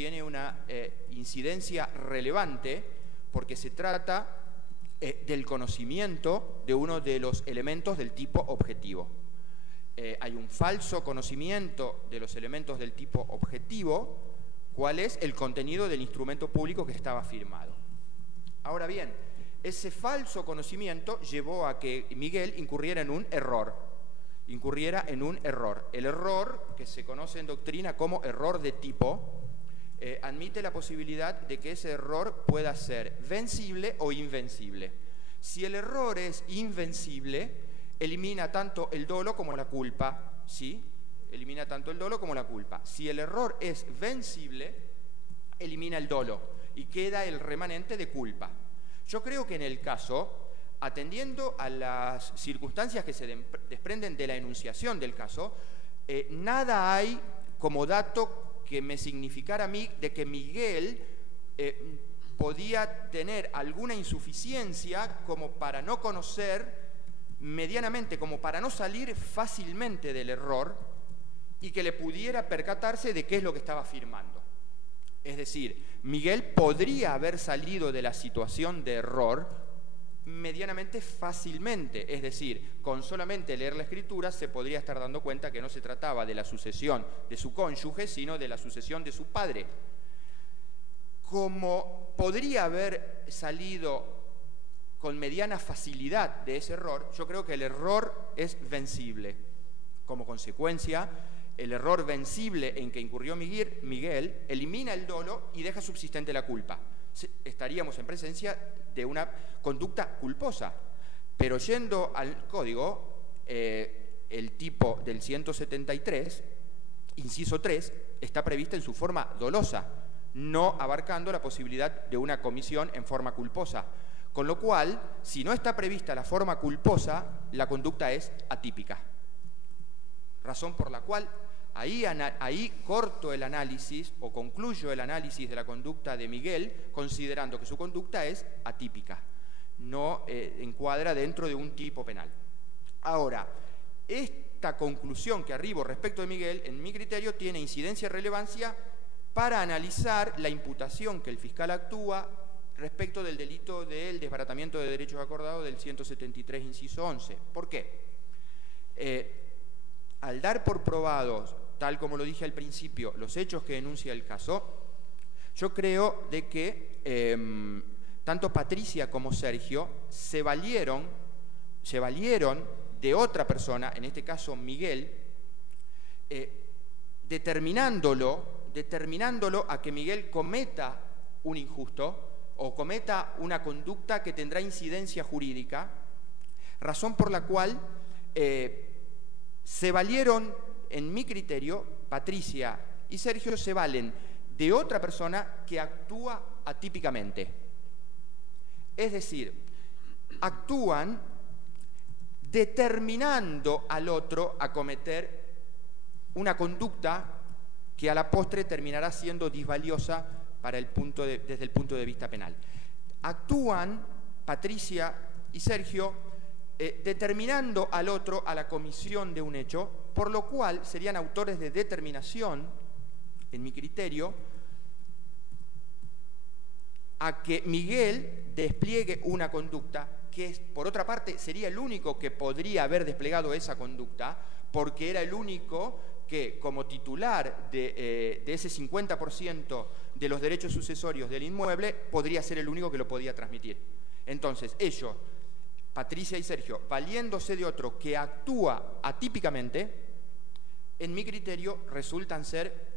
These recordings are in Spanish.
tiene una incidencia relevante porque se trata del conocimiento de uno de los elementos del tipo objetivo. Hay un falso conocimiento de los elementos del tipo objetivo, cuál es el contenido del instrumento público que estaba firmado. Ahora bien, ese falso conocimiento llevó a que Miguel incurriera en un error. El error, que se conoce en doctrina como error de tipo, admite la posibilidad de que ese error pueda ser vencible o invencible. Si el error es invencible, elimina tanto el dolo como la culpa, ¿sí? Elimina tanto el dolo como la culpa. Si el error es vencible, elimina el dolo y queda el remanente de culpa. Yo creo que en el caso, atendiendo a las circunstancias que se desprenden de la enunciación del caso, nada hay como dato que me significara a mí de que Miguel podía tener alguna insuficiencia como para no conocer medianamente, como para no salir fácilmente del error y que le pudiera percatarse de qué es lo que estaba firmando. Es decir, Miguel podría haber salido de la situación de error medianamente fácilmente, es decir, con solamente leer la escritura se podría estar dando cuenta que no se trataba de la sucesión de su cónyuge, sino de la sucesión de su padre. Como podría haber salido con mediana facilidad de ese error, yo creo que el error es vencible. Como consecuencia, el error vencible en que incurrió Miguel elimina el dolo y deja subsistente la culpa. Estaríamos en presencia de una conducta culposa. Pero yendo al código, el tipo del 173, inciso 3, está prevista en su forma dolosa, no abarcando la posibilidad de una comisión en forma culposa. Con lo cual, si no está prevista la forma culposa, la conducta es atípica. Razón por la cual ahí corto el análisis o concluyo el análisis de la conducta de Miguel considerando que su conducta es atípica, no encuadra dentro de un tipo penal. Ahora, esta conclusión que arribo respecto de Miguel, en mi criterio, tiene incidencia y relevancia para analizar la imputación que el fiscal actúa respecto del delito del desbaratamiento de derechos acordados del 173, inciso 11. ¿Por qué? Al dar por probados, tal como lo dije al principio, los hechos que denuncia el caso, yo creo de que tanto Patricia como Sergio se valieron de otra persona, en este caso Miguel, determinándolo a que Miguel cometa un injusto o cometa una conducta que tendrá incidencia jurídica, razón por la cual se valieron, en mi criterio, Patricia y Sergio se valen de otra persona que actúa atípicamente. Es decir, actúan determinando al otro a cometer una conducta que a la postre terminará siendo disvaliosa para desde el punto de vista penal. Actúan Patricia y Sergio determinando al otro a la comisión de un hecho, por lo cual serían autores de determinación, en mi criterio, a que Miguel despliegue una conducta que, por otra parte, sería el único que podría haber desplegado esa conducta, porque era el único que, como titular de ese 50% de los derechos sucesorios del inmueble, podría ser el único que lo podía transmitir. Entonces, ellos, Patricia y Sergio, valiéndose de otro que actúa atípicamente, en mi criterio resultan ser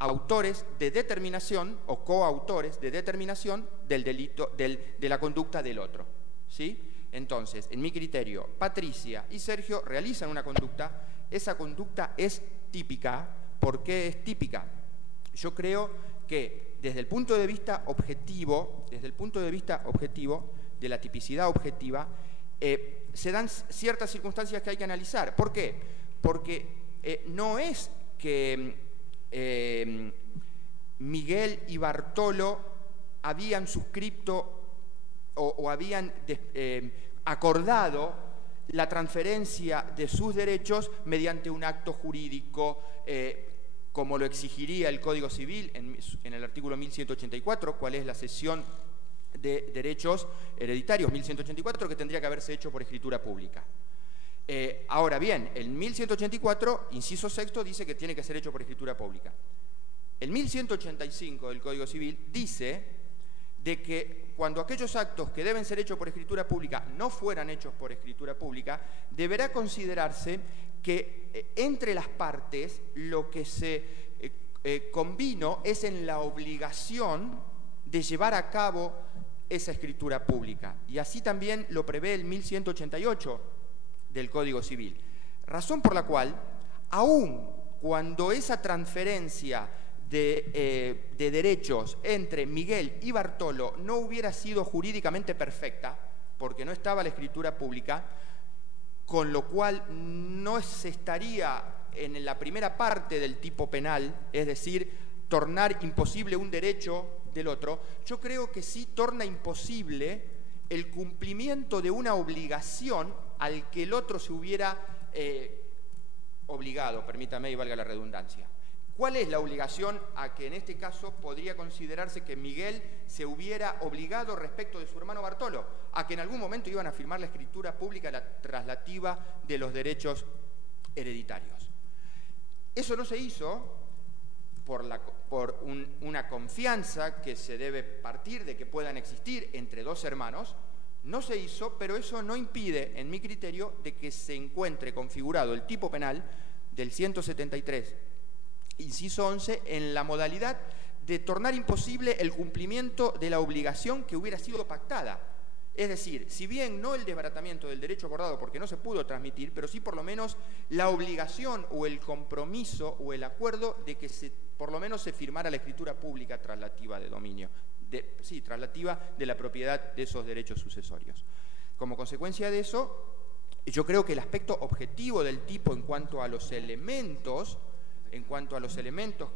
autores de determinación o coautores de determinación del delito, de la conducta del otro, ¿sí? Entonces, en mi criterio, Patricia y Sergio realizan una conducta, esa conducta es típica. ¿Por qué es típica? Yo creo que desde el punto de vista objetivo, de la tipicidad objetiva, se dan ciertas circunstancias que hay que analizar. ¿Por qué? Porque no es que Miguel y Bartolo habían suscrito o habían acordado la transferencia de sus derechos mediante un acto jurídico como lo exigiría el Código Civil en el artículo 1184, cuál es la cesión de derechos hereditarios, 1184, que tendría que haberse hecho por escritura pública. Ahora bien, el 1184, inciso sexto, dice que tiene que ser hecho por escritura pública. El 1185 del Código Civil dice de que cuando aquellos actos que deben ser hechos por escritura pública no fueran hechos por escritura pública, deberá considerarse que entre las partes lo que se convino es en la obligación de llevar a cabo esa escritura pública. Y así también lo prevé el 1188 del Código Civil. Razón por la cual, aun cuando esa transferencia de derechos entre Miguel y Bartolo no hubiera sido jurídicamente perfecta, porque no estaba la escritura pública, con lo cual no se estaría en la primera parte del tipo penal, es decir, tornar imposible un derecho del otro, yo creo que sí torna imposible el cumplimiento de una obligación al que el otro se hubiera obligado, permítame y valga la redundancia. ¿Cuál es la obligación a que en este caso podría considerarse que Miguel se hubiera obligado respecto de su hermano Bartolo? A que en algún momento iban a firmar la escritura pública traslativa de los derechos hereditarios. Eso no se hizo por una confianza que se debe partir de que puedan existir entre dos hermanos. No se hizo, pero eso no impide, en mi criterio, de que se encuentre configurado el tipo penal del 173, inciso 11, en la modalidad de tornar imposible el cumplimiento de la obligación que hubiera sido pactada. Es decir, si bien no el desbaratamiento del derecho acordado porque no se pudo transmitir, pero sí por lo menos la obligación o el compromiso o el acuerdo de que por lo menos se firmara la escritura pública traslativa de dominio, traslativa de la propiedad de esos derechos sucesorios. Como consecuencia de eso, yo creo que el aspecto objetivo del tipo en cuanto a los elementos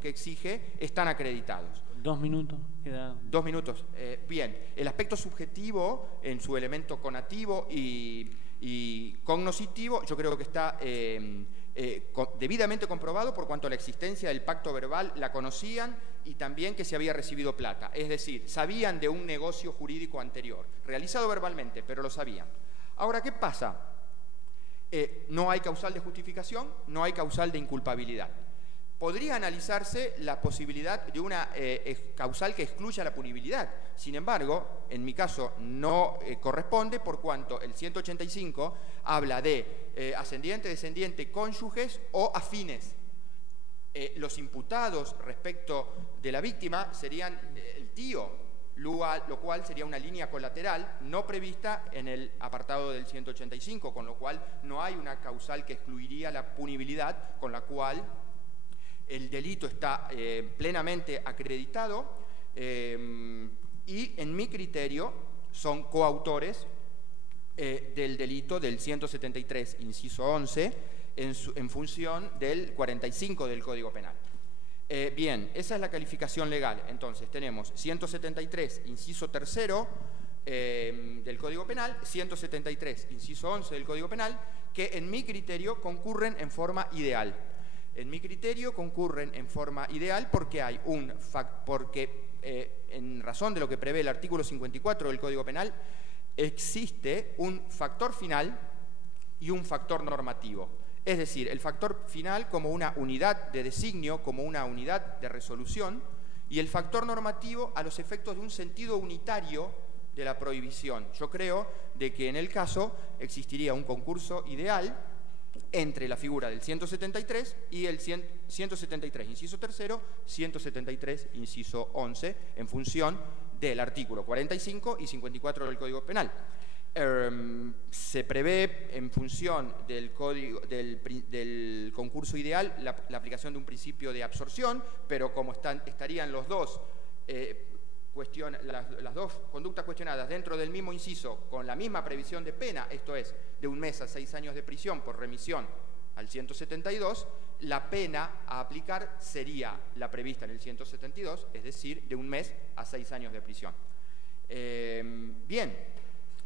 que exige, están acreditados. 2 minutos. Queda... 2 minutos. Bien, el aspecto subjetivo en su elemento conativo y cognoscitivo, yo creo que está debidamente comprobado por cuanto a la existencia del pacto verbal, la conocían y también que se había recibido plata. Es decir, sabían de un negocio jurídico anterior, realizado verbalmente, pero lo sabían. Ahora, ¿qué pasa? No hay causal de justificación, no hay causal de inculpabilidad. Podría analizarse la posibilidad de una causal que excluya la punibilidad. Sin embargo, en mi caso no corresponde por cuanto el 185 habla de ascendiente, descendiente, cónyuges o afines. Los imputados respecto de la víctima serían el tío, lo cual sería una línea colateral no prevista en el apartado del 185, con lo cual no hay una causal que excluiría la punibilidad, con la cual el delito está plenamente acreditado y, en mi criterio, son coautores del delito del 173, inciso 11, en función del 45 del Código Penal. Bien, esa es la calificación legal. Entonces, tenemos 173, inciso tercero del Código Penal, 173, inciso 11 del Código Penal, que, en mi criterio, concurren en forma ideal. En mi criterio concurren en forma ideal porque en razón de lo que prevé el artículo 54 del Código Penal, existe un factor final y un factor normativo. Es decir, el factor final como una unidad de designio, como una unidad de resolución, y el factor normativo a los efectos de un sentido unitario de la prohibición. Yo creo de que en el caso existiría un concurso ideal entre la figura del 173 y el 173, inciso tercero, 173, inciso 11, en función del artículo 45 y 54 del Código Penal. Se prevé, en función del concurso ideal, la aplicación de un principio de absorción, pero como estarían los dos las dos conductas cuestionadas dentro del mismo inciso con la misma previsión de pena, esto es, de 1 mes a 6 años de prisión por remisión al 172, la pena a aplicar sería la prevista en el 172, es decir, de 1 mes a 6 años de prisión. Bien,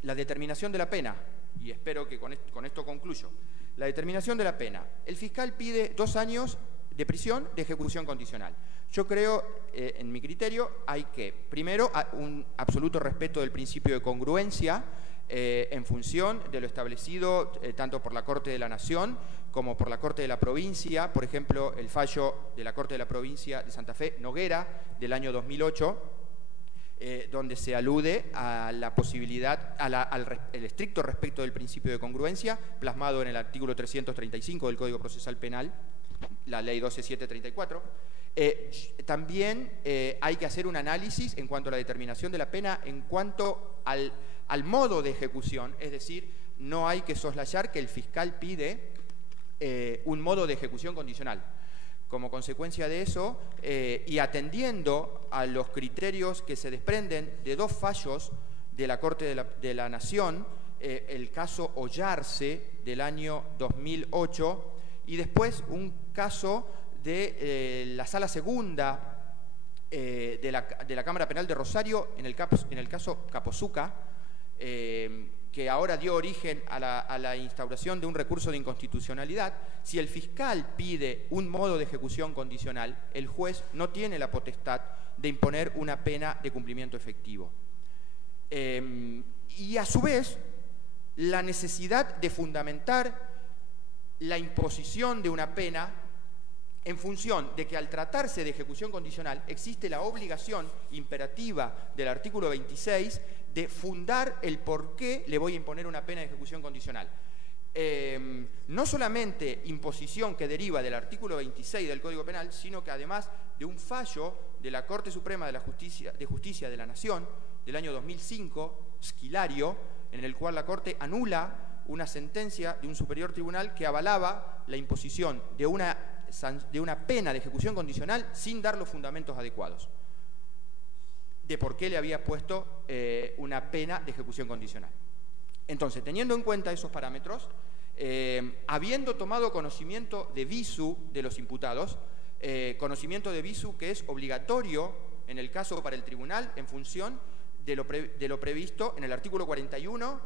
la determinación de la pena, y espero que con esto concluyo. La determinación de la pena. El fiscal pide 2 años de prisión de ejecución condicional. Yo creo, en mi criterio, hay que, primero, un absoluto respeto del principio de congruencia en función de lo establecido tanto por la Corte de la Nación como por la Corte de la Provincia. Por ejemplo, el fallo de la Corte de la Provincia de Santa Fe, Noguera, del año 2008, donde se alude a la posibilidad, al estricto respeto del principio de congruencia, plasmado en el artículo 335 del Código Procesal Penal, la Ley 12734. También hay que hacer un análisis en cuanto a la determinación de la pena, en cuanto al modo de ejecución, es decir, no hay que soslayar que el fiscal pide un modo de ejecución condicional. Como consecuencia de eso, y atendiendo a los criterios que se desprenden de dos fallos de la Corte de la Nación, el caso Ollarse del año 2008 y después un caso de la Sala Segunda de la Cámara Penal de Rosario en el caso Capozuca, que ahora dio origen a la instauración de un recurso de inconstitucionalidad. Si el fiscal pide un modo de ejecución condicional, el juez no tiene la potestad de imponer una pena de cumplimiento efectivo. Y a su vez, la necesidad de fundamentar la imposición de una pena en función de que al tratarse de ejecución condicional existe la obligación imperativa del artículo 26 de fundar el por qué le voy a imponer una pena de ejecución condicional. No solamente imposición que deriva del artículo 26 del Código Penal, sino que además de un fallo de la Corte Suprema de Justicia de la Nación del año 2005, Schilario, en el cual la Corte anula una sentencia de un superior tribunal que avalaba la imposición de una pena de ejecución condicional sin dar los fundamentos adecuados de por qué le había puesto una pena de ejecución condicional. Entonces, teniendo en cuenta esos parámetros, habiendo tomado conocimiento de visu de los imputados, conocimiento de visu que es obligatorio en el caso para el tribunal en función de lo previsto en el artículo 41,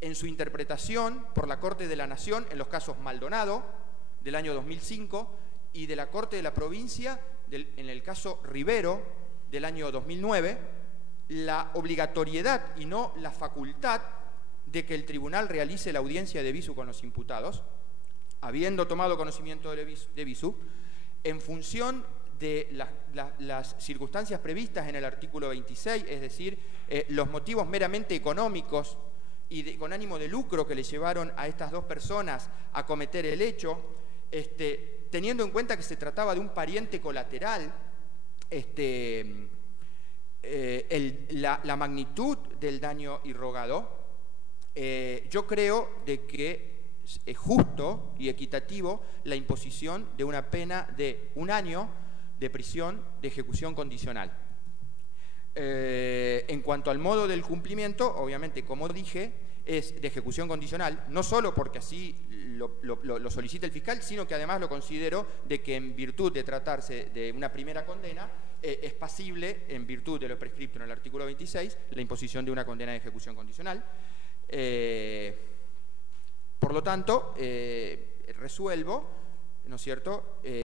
en su interpretación por la Corte de la Nación en los casos Maldonado, del año 2005, y de la Corte de la Provincia, en el caso Rivero, del año 2009, la obligatoriedad y no la facultad de que el tribunal realice la audiencia de visu con los imputados, habiendo tomado conocimiento de visu, en función de las circunstancias previstas en el artículo 26, es decir, los motivos meramente económicos y con ánimo de lucro que le llevaron a estas dos personas a cometer el hecho, teniendo en cuenta que se trataba de un pariente colateral, la magnitud del daño irrogado, yo creo de que es justo y equitativo la imposición de una pena de 1 año de prisión de ejecución condicional. En cuanto al modo del cumplimiento, obviamente, como dije, es de ejecución condicional, no solo porque así lo solicita el fiscal, sino que además lo considero de que en virtud de tratarse de una primera condena, es pasible, en virtud de lo prescripto en el artículo 26, la imposición de una condena de ejecución condicional. Por lo tanto, resuelvo, ¿no es cierto?,